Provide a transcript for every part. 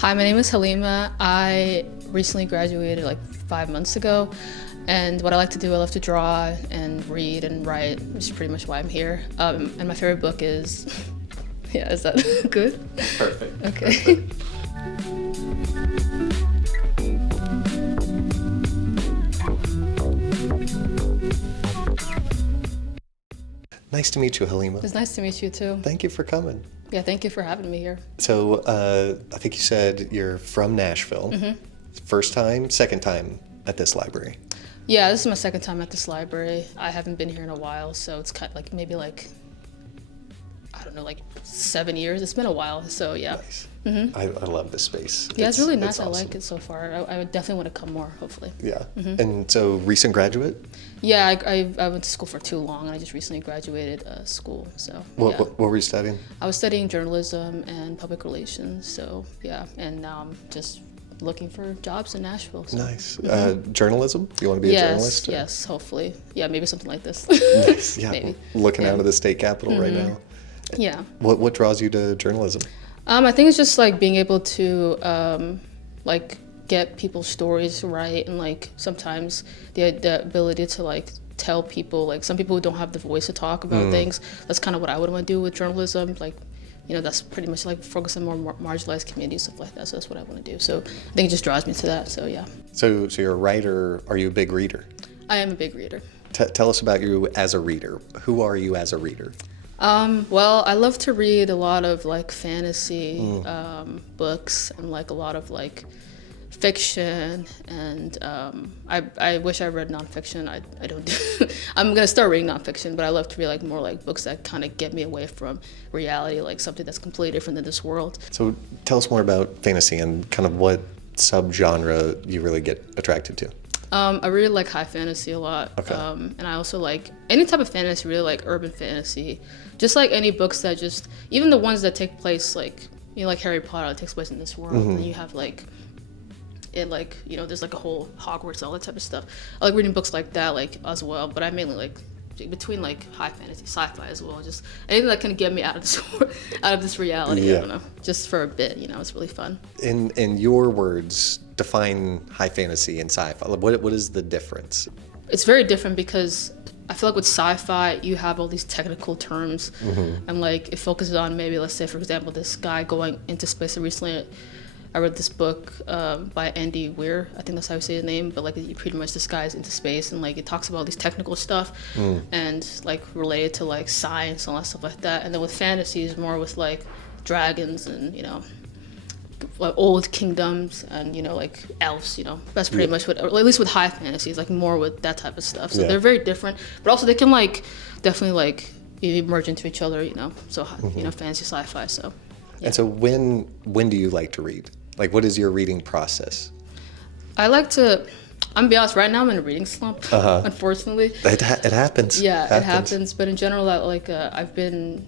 Hi, my name is Halima. I recently graduated like 5 months ago, and what I like to do, I love to draw and read and write, which is pretty much why I'm here. And my favorite book is, yeah, is that good? Perfect. Okay. Perfect. Nice to meet you, Halima. It's nice to meet you too. Thank you for coming. Yeah, thank you for having me here. So, I think you said you're from Nashville. First time, second time at this library. Yeah, this is my second time at this library. I haven't been here in a while, so it's kind of like maybe like, I don't know, like 7 years. It's been a while, so yeah. Nice. I love this space. Yeah, it's really nice. I awesome. like it so far. I would definitely want to come more, hopefully. Yeah. And so, recent graduate? Yeah, I went to school for too long, and I just recently graduated school, so yeah. What were you studying? I was studying journalism and public relations, so yeah, and now I'm just looking for jobs in Nashville. So. Nice. Journalism? You want to be a journalist? Or? Yes, hopefully. Yeah, maybe something like this. Nice. Yeah. Maybe. Looking out of the state capitol right now. Yeah. What draws you to journalism? I think it's just like being able to like get people's stories right, and like sometimes the ability to like tell people, like some people who don't have the voice to talk about things. That's kind of what I would want to do with journalism. Like, you know, that's pretty much like focus on more marginalized communities, stuff like that. So that's what I want to do. So I think it just draws me to that. So yeah. So you're a writer. Are you a big reader? I am a big reader. Tell us about you as a reader. Who are you as a reader? Well, I love to read a lot of like fantasy books, and like a lot of like fiction, and I wish I read nonfiction. I don't do I'm gonna start reading nonfiction, but I love to read like more like books that kind of get me away from reality, like something that's completely different than this world. So tell us more about fantasy and kind of what subgenre you really get attracted to. I really like high fantasy a lot. Okay. And I also like any type of fantasy, really like urban fantasy. Just like any books that just, even the ones that take place like, you know, like Harry Potter that takes place in this world. And then you have like, it like, you know, there's like a whole Hogwarts, all that type of stuff. I like reading books like that like as well, but I mainly like between like high fantasy, sci-fi as well. Just anything that can get me out of this out of this reality. Yeah. I don't know, just for a bit, you know, it's really fun. In your words, define high fantasy and sci-fi. What is the difference? It's very different because I feel like with sci-fi, you have all these technical terms, and like it focuses on maybe, let's say, for example, this guy going into space. Recently, I read this book by Andy Weir. I think that's how you say his name. But like, he pretty much, this guy's into space, and like it talks about all these technical stuff, and like related to like science and all that stuff like that. And then with fantasy, is more with like dragons and, you know, like old kingdoms and, you know, like elves, you know. That's pretty much what, or at least with high fantasy, is like more with that type of stuff. So they're very different, but also they can like definitely like merge into each other, you know. So you know, fantasy, sci-fi. So And so when do you like to read? Like, what is your reading process? I like to, I'm gonna be honest, right now I'm in a reading slump, unfortunately. It happens. Yeah, it happens. But in general, like I've been,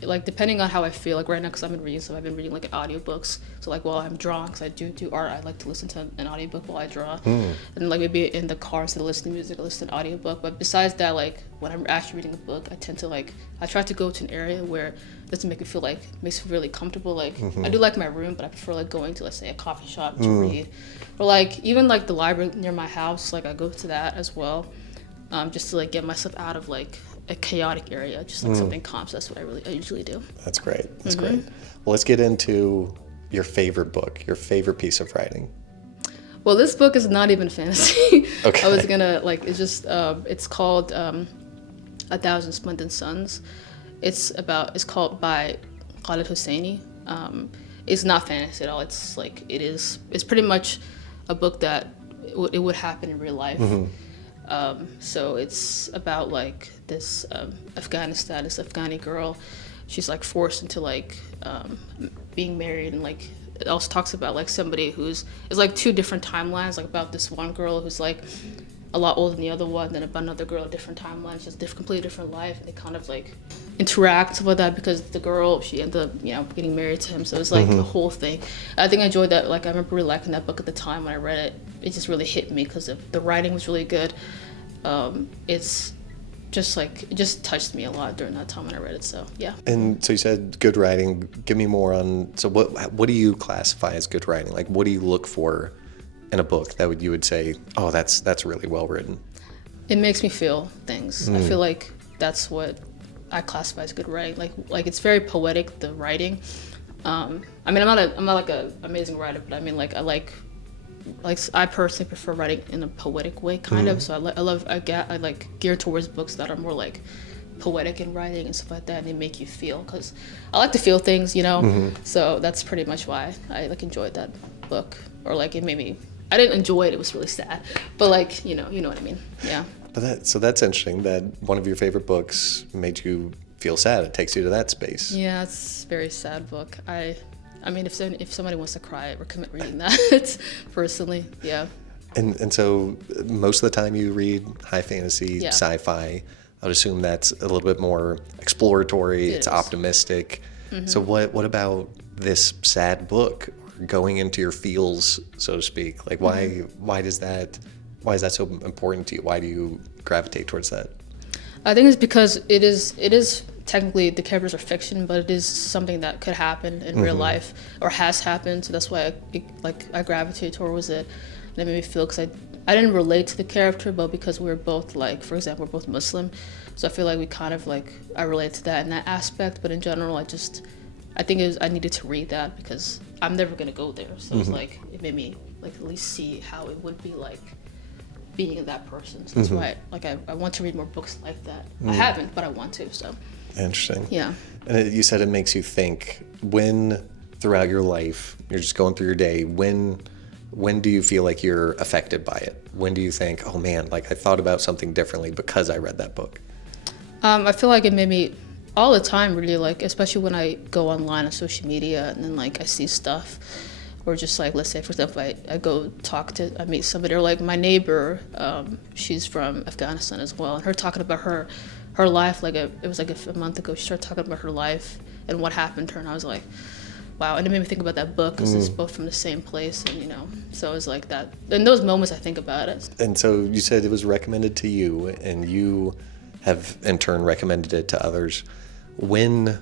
like, depending on how I feel, like right now, because I'm in reading, so I've been reading like audiobooks. So like while I'm drawing, because I do art, I like to listen to an audiobook while I draw. And like maybe in the car, instead of listening to music, I listen to an audiobook. But besides that, like when I'm actually reading a book, I tend to like, I try to go to an area where it doesn't make me feel like, makes me really comfortable. Like I do like my room, but I prefer like going to, let's say, a coffee shop to read. Or like even like the library near my house, like I go to that as well, just to like get myself out of like a chaotic area, just like something calm. So that's what I usually do. That's great. That's great. Well, let's get into your favorite book, your favorite piece of writing. Well, this book is not even fantasy. Okay. I was gonna like, it's just it's called Thousand Splendid Suns. It's called by Khaled Hosseini. It's not fantasy at all. It's like it's pretty much a book that it would happen in real life. So it's about like this Afghani girl. She's like forced into like being married, and like it also talks about like somebody it's like two different timelines, like about this one girl who's like a lot older than the other one, then about another girl, a different timeline, just completely different life. And they kind of like interact, stuff like that, because the girl, she ended up, you know, getting married to him. So it was like a whole thing. I think I enjoyed that. Like I remember really liking that book at the time when I read it. It just really hit me because the writing was really good. It's just like it just touched me a lot during that time when I read it. So yeah. And so you said good writing. Give me more on, so what do you classify as good writing? Like, what do you look for in a book that you would say, oh, that's really well written? It makes me feel things. I feel like that's what I classify as good writing. Like it's very poetic, the writing. I mean, I'm not like a amazing writer, but I mean, like I personally prefer writing in a poetic way, kind of. So I like gear towards books that are more like poetic in writing and stuff like that, and they make you feel, because I like to feel things, you know. So that's pretty much why I like enjoyed that book, or like it made me. I didn't enjoy it; it was really sad, but like you know what I mean. Yeah. But that's interesting that one of your favorite books made you feel sad. It takes you to that space. Yeah, it's a very sad book. I mean, if somebody wants to cry, I recommend reading that. Personally, yeah. And so most of the time you read high fantasy, Yeah. sci-fi. I would assume that's a little bit more exploratory. It's is. optimistic. So what about this sad book, going into your feels, so to speak? Like why is that so important to you? Why do you gravitate towards that? I think it's because it is technically the characters are fiction, but it is something that could happen in real life or has happened. So that's why I gravitated towards it. And it made me feel, because I didn't relate to the character, but because we were both, like, for example, we're both Muslim, so I feel like we kind of like I relate to that in that aspect. But in general, I think I needed to read that because I'm never gonna go there. So it's like it made me like at least see how it would be like being that person. So that's why I want to read more books like that. I haven't, but I want to. So Interesting. yeah. And you said it makes you think. When throughout your life you're just going through your day, when do you feel like you're affected by it? When do you think, oh man, like I thought about something differently because I read that book? I feel like it made me all the time, really, like especially when I go online on social media and then like I see stuff, or just like, let's say for example, I meet somebody, or like my neighbor, she's from Afghanistan as well, and her talking about her life, like it was like a month ago, she started talking about her life and what happened to her, and I was like, wow. And it made me think about that book, because it's both from the same place, and so it was like that. In those moments I think about it. And so you said it was recommended to you, and you have in turn recommended it to others. When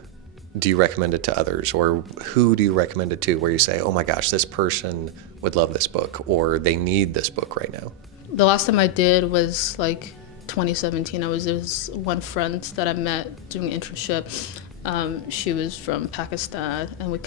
do you recommend it to others, or who do you recommend it to, where you say, oh my gosh, this person would love this book, or they need this book right now? The last time I did was like 2017. There was one friend that I met doing an internship. She was from Pakistan, and we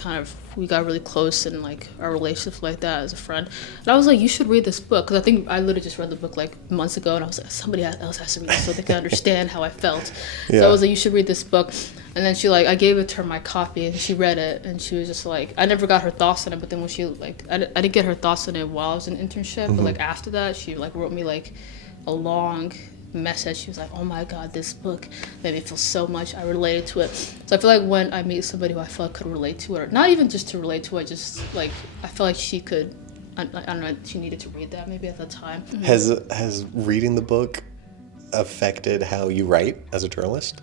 got really close in like our relationship like that as a friend. And I was like, you should read this book, because I think I literally just read the book like months ago, and I was like, somebody else has to read it so they can understand how I felt. Yeah. So I was like, you should read this book. And then I gave it to her my copy, and she read it, and she was just like, I never got her thoughts on it, but then when she I didn't get her thoughts on it while I was in internship, but like after that, she like wrote me like a long message. She was like, oh my god, this book made me feel so much, I related to it. So I feel like when I meet somebody who I feel like could relate to it, or not even just to relate to it, just like I feel like she could, I don't know, she needed to read that maybe at that time. Has reading the book affected how you write as a journalist?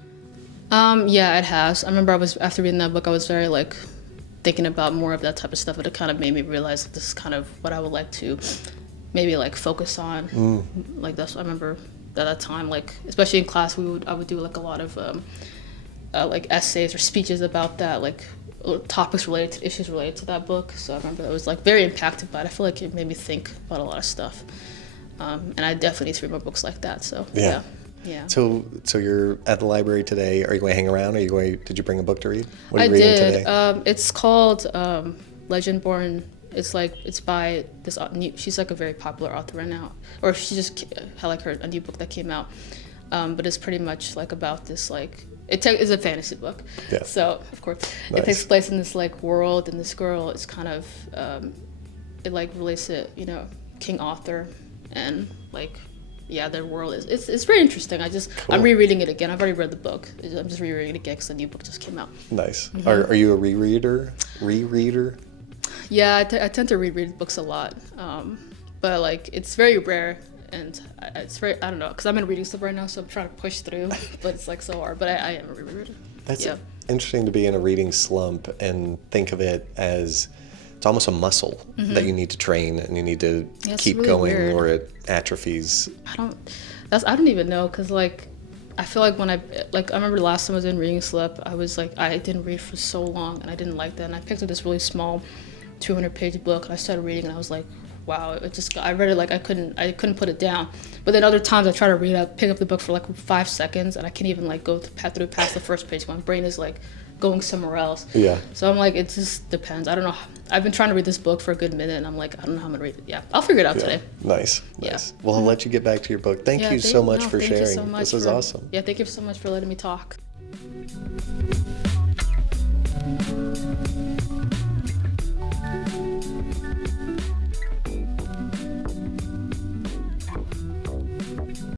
Yeah, it has. I remember after reading that book, I was very like thinking about more of that type of stuff, and it kind of made me realize that this is kind of what I would like to maybe like focus on. Like that's what I remember at that time, like especially in class, I would do like a lot of like essays or speeches about that, like topics related to issues related to that book. So I remember I was like very impacted by it. I feel like it made me think about a lot of stuff, and I definitely need to read more books like that. So yeah. So you're at the library today. Are you going to hang around? Did you bring a book to read? What are I you reading did. today? It's called Legendborn. It's by this she's like a very popular author right now, or she just had like a new book that came out, but it's pretty much like about this like it's a fantasy book. Yeah. So of course Nice. It takes place in this like world, and this girl is kind of it like relates to King Arthur, and like their world it's very interesting. Cool. I'm rereading it again. I've already read the book. I'm just rereading it again because the new book just came out. Nice. Are you a rereader? Yeah, I tend to reread books a lot, but like it's very rare, and it's very, I don't know, because I'm in reading stuff right now, so I'm trying to push through, but it's like so hard. But I am a rereader. That's interesting to be in a reading slump and think of it as it's almost a muscle that you need to train, and you need to keep really going weird. or it atrophies. I don't even know, because like I feel like when I remember the last time I was in reading slip, I was like, I didn't read for so long and I didn't like that. And I picked up this really small 200-page book and I started reading and I was like, wow, I read it like I couldn't put it down. But then other times I try to read, I pick up the book for like 5 seconds and I can't even like go through past the first page. My brain is like going somewhere else. Yeah. So I'm like, it just depends. I don't know. I've been trying to read this book for a good minute and I'm like, I don't know how I'm gonna read it. Yeah, I'll figure it out today. Nice. Yeah. Well, I'll let you get back to your book. Thank you so much for sharing. So much this was awesome. Yeah, thank you so much for letting me talk.